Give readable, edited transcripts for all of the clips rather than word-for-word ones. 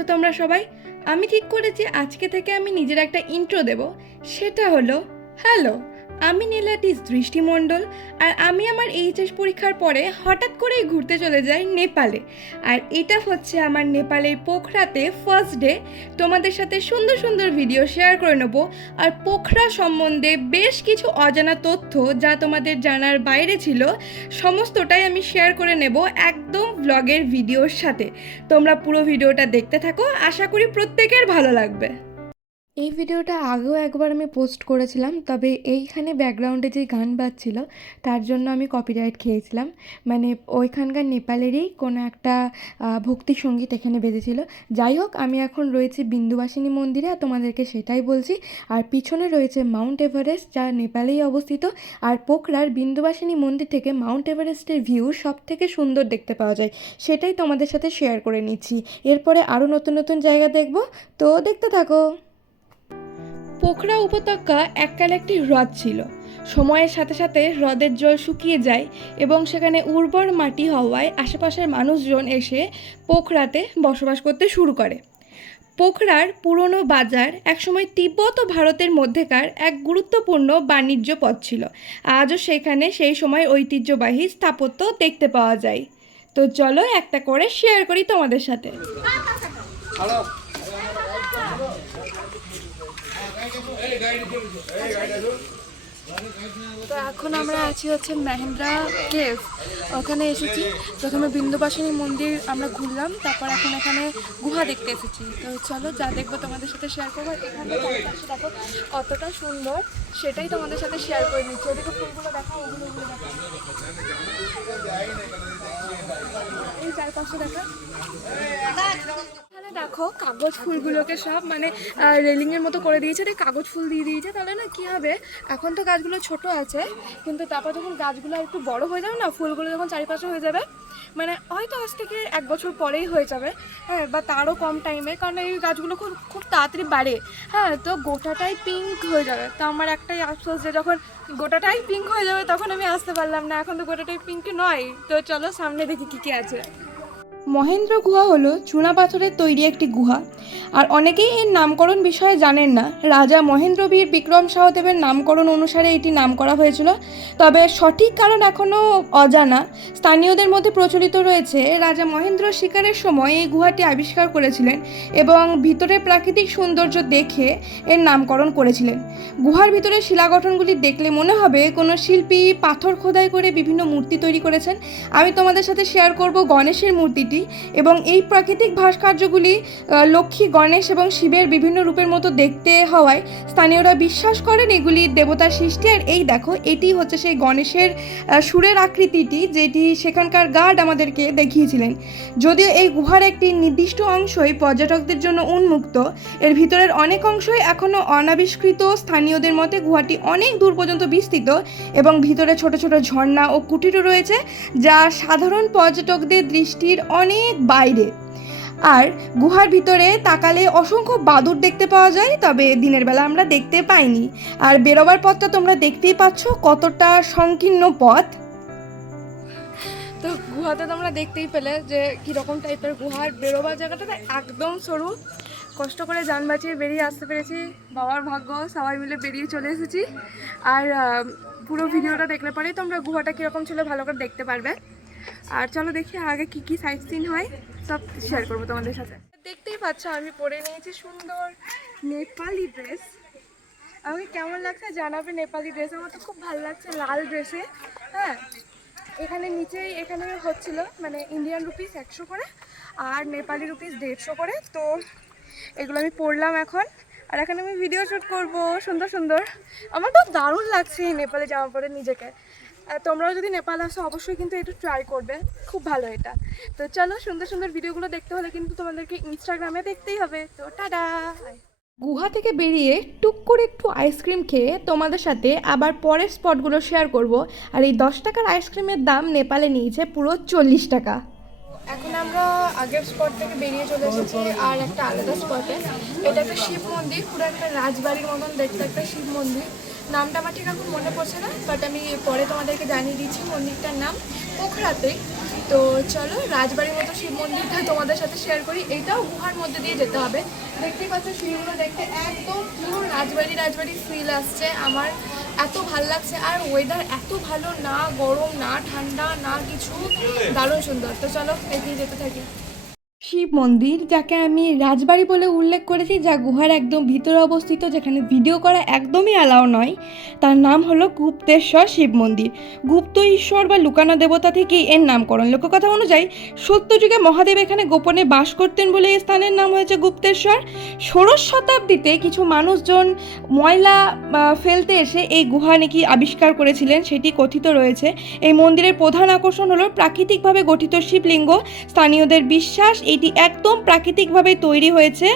আছো তোমরা সবাই? আমি ঠিক করেছি আজকে থেকে আমি নিজের একটা ইন্ট্রো দেব। সেটা হলো হ্যালো, আমি নীলাটিস দৃষ্টিমণ্ডল। আর আমি আমার এইচএস পরীক্ষার পরে হঠাৎ করেই ঘুরতে চলে যাই নেপালে। আর এটা হচ্ছে আমার নেপালের পোখরাতে ফার্স্ট ডে। তোমাদের সাথে সুন্দর সুন্দর ভিডিও শেয়ার করে নেব। আর পোখরা সম্বন্ধে বেশ কিছু অজানা তথ্য যা তোমাদের জানার বাইরে ছিল, সমস্তটাই আমি শেয়ার করে নেব একদম ব্লগের ভিডিওর সাথে। তোমরা পুরো ভিডিওটা দেখতে থাকো, আশা করি প্রত্যেকের ভালো লাগবে। এই ভিডিওটা আগেও একবার আমি পোস্ট করেছিলাম, তবে এইখানে ব্যাকগ্রাউন্ডে যে গান বাজছিল তার জন্য আমি কপিরাইট খেয়েছিলাম। মানে ওইখানকার নেপালেরই কোনো একটা ভক্তি সঙ্গীত এখানে বেজেছিল। যাই হোক, আমি এখন রয়েছি বিন্দুবাসিনী মন্দিরে আর তোমাদেরকে সেটাই বলছি। আর পিছনে রয়েছে মাউন্ট এভারেস্ট, যা নেপালেই অবস্থিত। আর পোখরার বিন্দুবাসিনী মন্দির থেকে মাউন্ট এভারেস্টের ভিউ সব থেকে সুন্দর দেখতে পাওয়া যায়, সেটাই তোমাদের সাথে শেয়ার করে নিচ্ছি। এরপরে আরও নতুন নতুন জায়গা দেখব, তো দেখতে থাকো। পোখরা উপত্যকা এককালে একটি হ্রদ ছিল। সময়ের সাথে সাথে হ্রদের জল শুকিয়ে যায় এবং সেখানে উর্বর মাটি হওয়ায় আশেপাশের মানুষজন এসে পোখরাতে বসবাস করতে শুরু করে। পোখরার পুরনো বাজার একসময় তিব্বত ও ভারতের মধ্যেকার এক গুরুত্বপূর্ণ বাণিজ্য পথ ছিল। আজও সেখানে সেই সময় ঐতিহ্যবাহী স্থাপত্য দেখতে পাওয়া যায়। তো চলো একটা করে শেয়ার করি তোমাদের সাথে। তো এখন আমরা আছি হচ্ছে মহেন্দ্রা কেভ, ওখানে এসেছি। প্রথমে বিন্দুবাসিনী মন্দির আমরা ঘুরলাম, তারপর এখন এখানে গুহা দেখতে এসেছি। তো চলো যা দেখবো তোমাদের সাথে শেয়ার করবো। এখানে চারপাশে দেখো কতটা সুন্দর, সেটাই তোমাদের সাথে শেয়ার করে নিচ্ছি। ওদিকে ফুলগুলো দেখো, ওগুলো দেখো, এই চারপাশে দেখো। দেখো কাগজ ফুলগুলোকে সব মানে রেলিংয়ের মতো করে দিয়েছে, কাগজ ফুল দিয়ে দিয়েছে। তাহলে না কী হবে, এখন তো গাছগুলো ছোট আছে, কিন্তু তারপর যখন গাছগুলো একটু বড় হয়ে যাবে না, ফুলগুলো যখন চারিপাশে হয়ে যাবে, মানে হয়তো আজ থেকে 1 বছর পরেই হয়ে যাবে, হ্যাঁ, বা তারও কম টাইমে, কারণ এই গাছগুলো খুব খুব তাড়াতাড়ি বাড়ে, হ্যাঁ, তো গোটাটাই পিঙ্ক হয়ে যাবে। তো আমার একটাই আফসোস যে যখন গোটাটাই পিঙ্ক হয়ে যাবে তখন আমি আসতে পারলাম না। এখন তো গোটাটাই পিঙ্ক নয়। তো চলো সামনে দেখি কী কী আছে। মহেন্দ্র গুহা হলো চুনা পাথরের তৈরি একটি গুহা। আর অনেকেই এর নামকরণ বিষয়ে জানেন না। রাজা মহেন্দ্র বীর বিক্রম সহদেবের নামকরণ অনুসারে এটি নাম করা হয়েছিল, তবে সঠিক কারণ এখনও অজানা। স্থানীয়দের মধ্যে প্রচলিত রয়েছে রাজা মহেন্দ্র শিকারের সময় এই গুহাটি আবিষ্কার করেছিলেন এবং ভিতরের প্রাকৃতিক সৌন্দর্য দেখে এর নামকরণ করেছিলেন। গুহার ভিতরে শিলা গঠনগুলি দেখলে মনে হবে কোনো শিল্পী পাথর খোদাই করে বিভিন্ন মূর্তি তৈরি করেছেন। আমি তোমাদের সাথে শেয়ার করব গণেশের মূর্তিটি, এবং এই প্রাকৃতিক ভাস্কর্যগুলি লক্ষ্মী, গণেশ এবং শিবের বিভিন্ন রূপের মতো দেখতে হওয়ায় স্থানীয়রা বিশ্বাস করেন এগুলি দেবতার সৃষ্টি। আর এই দেখো, এটি হচ্ছে সেই গণেশের সুরের আকৃতিটি, যেটি সেখানকার গার্ড আমাদেরকে দেখিয়েছিলেন। যদিও এই গুহার একটি নির্দিষ্ট অংশই পর্যটকদের জন্য উন্মুক্ত, এর ভিতরের অনেক অংশই এখনও অনাবিষ্কৃত। স্থানীয়দের মতে গুহাটি অনেক দূর পর্যন্ত বিস্তৃত এবং ভিতরে ছোট ছোট ঝর্ণা ও কুটিরও রয়েছে, যা সাধারণ পর্যটকদের দৃষ্টির অনেক বাইরে। আর গুহার ভিতরে তাকালে অসংখ্য বাদুড় দেখতে পাওয়া যায়, তবে দিনের বেলা আমরা দেখতে পাইনি। আর বেরোবার পথটা তোমরা দেখতেই পাচ্ছ, কতটা সংকীর্ণ পথ। তো গুহাতে তোমরা দেখতেই পেলে যে কীরকম টাইপের গুহার। বেরোবার জায়গাটা একদম সরু, কষ্ট করে যান বাঁচিয়ে বেরিয়ে আসতে পেরেছি। বাবার ভাগ্য, সবাই মিলে বেরিয়ে চলে এসেছি। আর পুরো ভিডিওটা দেখলে পরেই তোমরা গুহাটা কীরকম ছিল ভালো করে দেখতে পারবে। আর চলো দেখি আগে কি কি সাইট সিন হয়, সব শেয়ার করবো তোমাদের সাথে। দেখতেই পাচ্ছ আমি পরে নিয়েছি সুন্দর নেপালি ড্রেস। আমাকে কেমন লাগছে জানাবে নেপালি ড্রেস। আমার তো খুব ভালো লাগছে লাল ড্রেসে। হ্যাঁ, এখানে নিচেই এখানে হচ্ছিল মানে ইন্ডিয়ান রুপিস 100 করে আর নেপালি রুপিস 150 করে। তো এগুলো আমি পরলাম এখন, আর এখন আমি ভিডিও শ্যুট করবো সুন্দর সুন্দর। আমার তো দারুণ লাগছে এই নেপালে জামা পরে নিজেকে। তোমরাও যদি নেপাল আসো অবশ্যই কিন্তু একটু ট্রাই করবে, খুব ভালো এটা। তো চলো, সুন্দর সুন্দর ভিডিওগুলো দেখতে হলে কিন্তু তোমাদেরকে ইনস্টাগ্রামে দেখতেই হবে। তো টাটা। গুহা থেকে বেরিয়ে টুক করে একটু আইসক্রিম খেয়ে তোমাদের সাথে আবার পরের স্পটগুলো শেয়ার করব। আর এই 10 টাকার আইসক্রিমের দাম নেপালে নিয়েছে পুরো 40 টাকা। এখন আমরা আগের স্পট থেকে বেরিয়ে চলে এসেছি আর একটা আলাদা স্পটে। এটা একটা শিব মন্দির, পুরো একটা রাজবাড়ির মতন দেখতে একটা শিব মন্দির। নামটা আমার ঠিক এখন মনে পড়ছে না, বাট আমি পরে তোমাদেরকে জানিয়ে দিচ্ছি মন্দিরটার নাম। পোখরাতে তো চলো রাজবাড়ির মতো শিব মন্দিরটা তোমাদের সাথে শেয়ার করি। এটাও গুহার মধ্যে দিয়ে যেতে হবে। দেখতেই পাচ্ছ সিঁড়িগুলো দেখতে একদম পুরো রাজবাড়ি ফিল আসছে। আমার এত ভালো লাগছে, আর ওয়েদার এত ভালো, না গরম না ঠান্ডা না কিছু, দারুণ সুন্দর। তো চলো এগিয়ে যেতে থাকি। শিব মন্দির, যাকে আমি রাজবাড়ি বলে উল্লেখ করেছি, যা গুহার একদম ভিতরে অবস্থিত, যেখানে ভিডিও করা একদমই অ্যালাউ নয়, তার নাম হলো গুপ্তেশ্বর শিব মন্দির। গুপ্ত ঈশ্বর বা লুকানো দেবতা থেকেই এর নামকরণ। লোককথা অনুযায়ী সত্যযুগে মহাদেব এখানে গোপনে বাস করতেন বলে এই স্থানের নাম হয়েছে গুপ্তেশ্বর। ষোড়শ শতাব্দীতে কিছু মানুষজন ময়লা ফেলতে এসে এই গুহা নাকি আবিষ্কার করেছিলেন, সেটি কথিত রয়েছে। এই মন্দিরের প্রধান আকর্ষণ হলো প্রাকৃতিকভাবে গঠিত শিবলিঙ্গ। স্থানীয়দের বিশ্বাস এটি একদম প্রাকৃতিকভাবে তৈরি হয়েছে,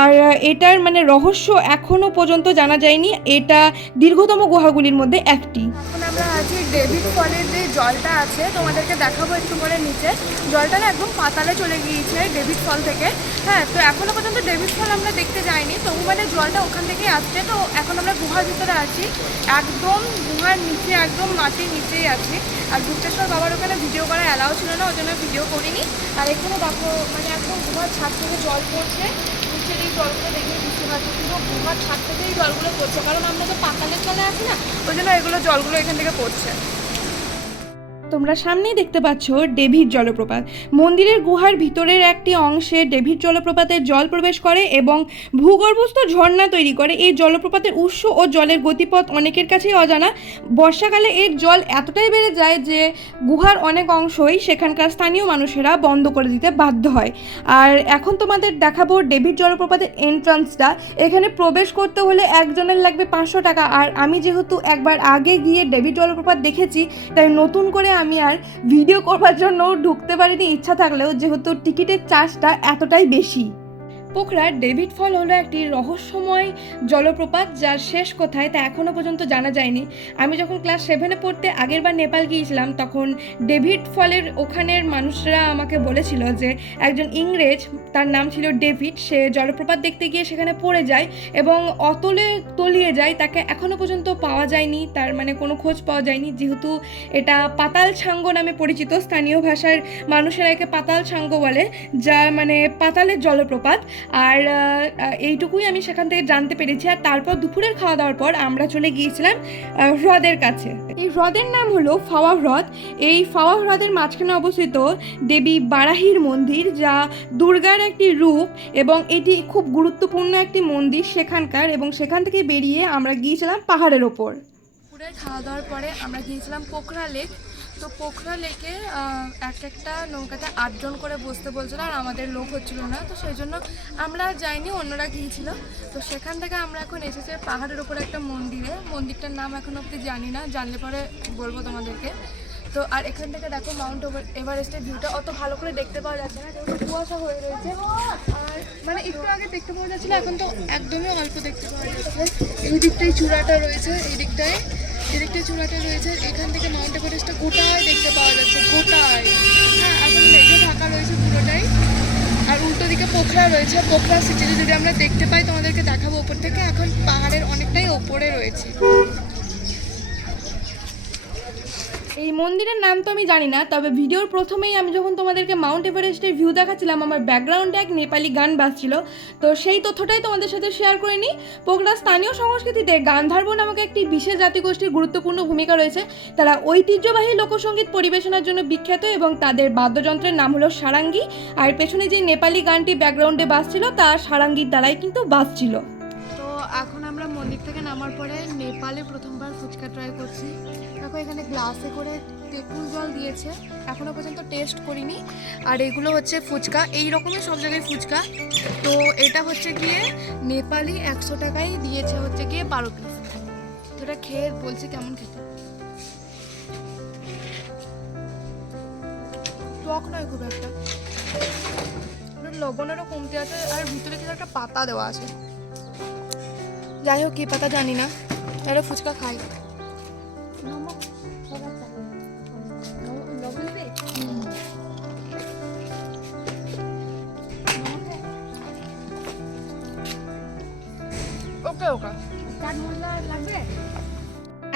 আর এটার মানে রহস্য এখনো পর্যন্ত জানা যায়নি। এটা দীর্ঘতম গুহাগুলির মধ্যে একটি। এখন আমরা আছি ডেভিড ফলের যে জলটা আছে, তোমাদেরকে দেখাবো একটু করে নিচে। জলটা না একদম পাতালে চলে গিয়েছে ডেভিড ফল থেকে। হ্যাঁ, তো এখনো পর্যন্ত ডেভিড ফল আমরা দেখতে যাইনি, তবু মানে জলটা ওখান থেকেই আসছে। তো এখন আমরা গুহার ভিতরে আছি, একদম গুহার নিচে, একদম মাটির নিচেই আছি। আর গুপ্তেশ্বর বাবার ওখানে ভিডিও করা অ্যালাউ ছিল না, ওই জন্য ভিডিও করিনি। আর এখানে দেখো মানে একদম গুহার ছাদ থেকে জল পড়ছে। নিচের এই জলগুলো দেখে বুঝতে পারছি পুরো গুহার ছাদ থেকেই জলগুলো পড়ছে, কারণ আমরা তো পাতালের তলে আছি না, ওই জন্য এগুলো জলগুলো এখান থেকে পড়ছে। তোমরা সামনেই দেখতে পাচ্ছ ডেভিড জলপ্রপাত। মন্দিরের গুহার ভিতরের একটি অংশে ডেভিড জলপ্রপাতের জল প্রবেশ করে এবং ভূগর্ভস্থ ঝর্ণা তৈরি করে। এই জলপ্রপাতের উৎস ও জলের গতিপথ অনেকের কাছেই অজানা। বর্ষাকালে এর জল এতটাই বেড়ে যায় যে গুহার অনেক অংশই সেখানকার স্থানীয় মানুষেরা বন্ধ করে দিতে বাধ্য হয়। আর এখন তোমাদের দেখাবো ডেভিড জলপ্রপাতের এন্ট্রান্সটা। এখানে প্রবেশ করতে হলে একজনের লাগবে 500 টাকা। আর আমি যেহেতু একবার আগে গিয়ে ডেভিড জলপ্রপাত দেখেছি, তাই নতুন করে আমি আর ভিডিও করবার জন্য ঢুকতে পারিনি, ইচ্ছা থাকলেও, যেহেতু টিকিটের চার্জটা এতটাই বেশি। পোখরার ডেভিড ফল হলো একটি রহস্যময় জলপ্রপাত, যার শেষ কোথায় তা এখনও পর্যন্ত জানা যায়নি। আমি যখন ক্লাস 7-এ পড়তে আগেরবার নেপাল গিয়েছিলাম, তখন ডেভিড ফলের ওখানের মানুষরা আমাকে বলেছিল যে একজন ইংরেজ, তার নাম ছিল ডেভিড, সে জলপ্রপাত দেখতে গিয়ে সেখানে পড়ে যায় এবং অতলে তলিয়ে যায়। তাকে এখনও পর্যন্ত পাওয়া যায়নি, তার মানে কোনো খোঁজ পাওয়া যায়নি। যেহেতু এটা পাতাল ছাঙ্গ নামে পরিচিত, স্থানীয় ভাষার মানুষেরা একে পাতাল ছাঙ্গ বলে, যা মানে পাতালের জলপ্রপাত। আর এইটুকুই আমি সেখান থেকে জানতে পেরেছি। আর তারপর দুপুরের খাওয়া দাওয়ার পর আমরা চলে গিয়েছিলাম হ্রদের কাছে। এই হ্রদের নাম হলো ফাওয়া হ্রদ। এই ফাওয়া হ্রদের মাঝখানে অবস্থিত দেবী বারাহির মন্দির, যা দুর্গার একটি রূপ, এবং এটি খুব গুরুত্বপূর্ণ একটি মন্দির সেখানকার। এবং সেখান থেকে বেরিয়ে আমরা গিয়েছিলাম পাহাড়ের ওপর। দুপুরের খাওয়া দাওয়ার পরে আমরা গিয়েছিলাম পোখরা লেক। তো পোখরা লেকে একটা নৌকাতে 8 জন করে বসতে বলছিল, আর আমাদের লোক হচ্ছিল না, তো সেই জন্য আমরা যাইনি, অন্যরা গিয়েছিল। তো সেখান থেকে আমরা এখন এসেছি পাহাড়ের ওপরে একটা মন্দিরে। মন্দিরটার নাম এখনও অবধি জানি না, জানলে পরে বলবো তোমাদেরকে। তো আর এখান থেকে দেখো মাউন্ট এভারেস্টের ভিউটা অত ভালো করে দেখতে পাওয়া যাচ্ছে না, যেহেতু কুয়াশা হয়ে রয়েছে। আর মানে একটু আগে দেখতে পাওয়া যাচ্ছিল, এখন তো একদমই অল্প দেখতে পাওয়া যাচ্ছে। এই দিকটাই চূড়াটা রয়েছে, এই দিকটায় চূড়াটা রয়েছে। এখান থেকে মাউন্ট এভারেস্টটা গোটায় দেখতে পাওয়া যাচ্ছে, গোটায়। হ্যাঁ, এখন মেঘে ঢাকা রয়েছে পুরোটাই। আর উল্টো দিকে পোখরা রয়েছে, পোখরা সিটিতে যদি আমরা দেখতে পাই তোমাদেরকে দেখাবো ওপর থেকে। এখন পাহাড়ের অনেকটাই ওপরে রয়েছে। এই মন্দিরের নাম তো আমি জানি না, তবে ভিডিওর প্রথমেই আমি যখন তোমাদেরকে মাউন্ট এভারেস্টের ভিউ দেখাচ্ছিলাম, আমার ব্যাকগ্রাউন্ডে এক নেপালি গান বাজছিল। তো সেই তথ্যটাই তোমাদের সাথে শেয়ার করে নিই। পোখরার স্থানীয় সংস্কৃতিতে গান্ধার্ব নামক একটি বিশেষ জাতিগোষ্ঠীর গুরুত্বপূর্ণ ভূমিকা রয়েছে। তারা ঐতিহ্যবাহী লোকসঙ্গীত পরিবেশনার জন্য বিখ্যাত এবং তাদের বাদ্যযন্ত্রের নাম হলো সারাঙ্গি। আর পেছনে যে নেপালি গানটি ব্যাকগ্রাউন্ডে বাজছিল তা সারাঙ্গির দ্বারাই কিন্তু বাজছিল। তো এখন আমরা মন্দির থেকে নামার পরে নেপালে প্রথমবার ফুচকা ট্রাই করছি। দেখো এখানে গ্লাসে করে তেঁতুল জল দিয়েছে, এখনো পর্যন্ত টেস্ট করিনি। আর এগুলো হচ্ছে ফুচকা, এই রকমের সব জায়গায় ফুচকা। তো এটা হচ্ছে গিয়ে নেপালি 100 টাকায় দিয়েছে হচ্ছে গিয়ে 12 পিস। তো এটা খেয়ে বলছে কেমন খেতে। টক নয় খুব একটা, লবণেরও কমতে আছে। আর ভিতরে কিন্তু একটা পাতা দেওয়া আছে, যাই হোক কি পাতা জানি না। তাহলে ফুচকা খাই। ওকে ওকে।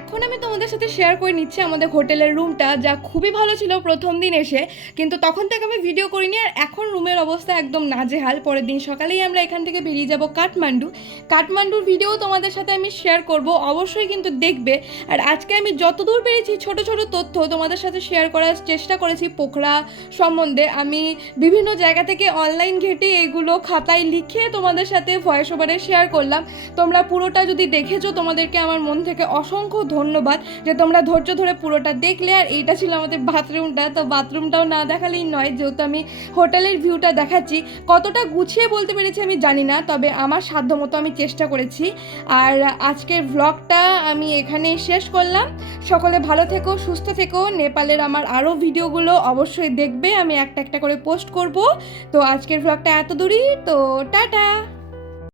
এখন আমি তোমাদের সাথে শেয়ার করে নিচ্ছি আমাদের হোটেলের রুমটা, যা খুবই ভালো ছিল প্রথম দিন এসে, কিন্তু তখন থেকে আমি ভিডিও করিনি। আর এখন রুমের অবস্থা একদম নাজেহাল। পরের দিন সকালেই আমরা এখান থেকে বেরিয়ে যাব কাঠমান্ডুর ভিডিও তোমাদের সাথে আমি শেয়ার করব, অবশ্যই কিন্তু দেখবে। আর আজকে আমি যতদূর পেরেছি ছোট ছোট তথ্য তোমাদের সাথে শেয়ার করার চেষ্টা করেছি পোখরা সম্বন্ধে। আমি বিভিন্ন জায়গা থেকে অনলাইন ঘেটে এগুলো খাতায় লিখে তোমাদের সাথে ভয়েস ওভারে শেয়ার করলাম। তোমরা পুরোটা যদি দেখেছো, তোমাদেরকে আমার মন থেকে অসংখ্য ধন্যবাদ যে তোমরা ধৈর্য ধরে পুরোটা দেখলে। আর এইটা ছিল আমাদের বাথরুমটা, তো বাথরুমটাও না দেখালেই নয়, যেহেতু আমি হোটেলের ভিউটা দেখাচ্ছি। কতটা গুছিয়ে বলতে পেরেছি আমি জানি না, তবে আমার সাধ্যমতো আমি চেষ্টা করেছি। আর আজকের ব্লগটা আমি এখানেই শেষ করলাম। সকলে ভালো থেকো, সুস্থ থেকো। নেপালের আমার আরও ভিডিওগুলো অবশ্যই দেখবে, আমি একটা একটা করে পোস্ট করব। তো আজকের ব্লগটা এত দূরই, তো টাটা।